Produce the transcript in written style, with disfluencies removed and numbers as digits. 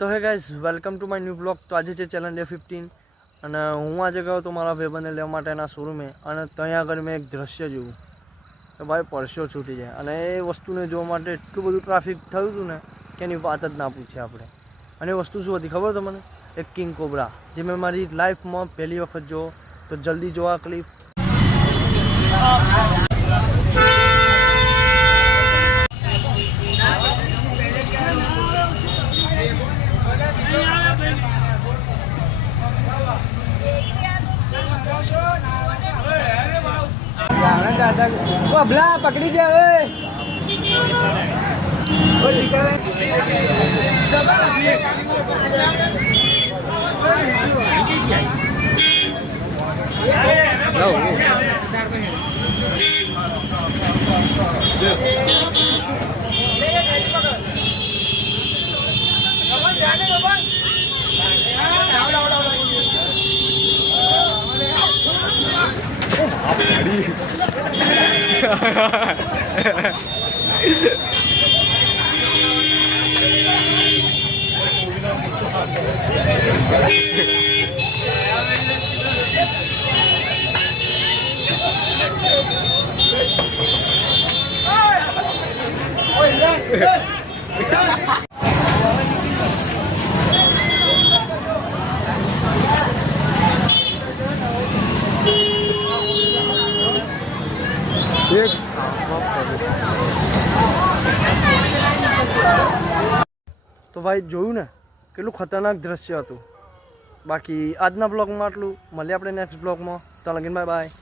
તો hey guys, welcome to my new blog. તો આજે છે ચેલેન્જ ડે 15 અને હું આજે ગયો તો મારા ભાઈબંધને લેવા માટેના શોરૂમે અને ત્યાં આગળ મેં એક દ્રશ્ય જોયું કે ભાઈ પરસ્યો છૂટી જાય અને એ વસ્તુને જોવા માટે એટલું બધું ટ્રાફિક થયું હતું ને કે એની વાત જ ના પૂછીએ આપણે. અને એ વસ્તુ શું હતી ખબર તમને? એક કિંગ કોબ્રા, જે મેં મારી લાઈફમાં પહેલી વખત જોયો. તો જલ્દી જોવા ક્લિપ. અબલા પકડી જાય તો ભાઈ જોયું ને કેટલું ખતરનાક દ્રશ્ય હતું. બાકી આજના બ્લોગમાં આટલું. મળીએ આપણે નેક્સ્ટ બ્લોગમાં. ત્યાં લગીને બાય બાય.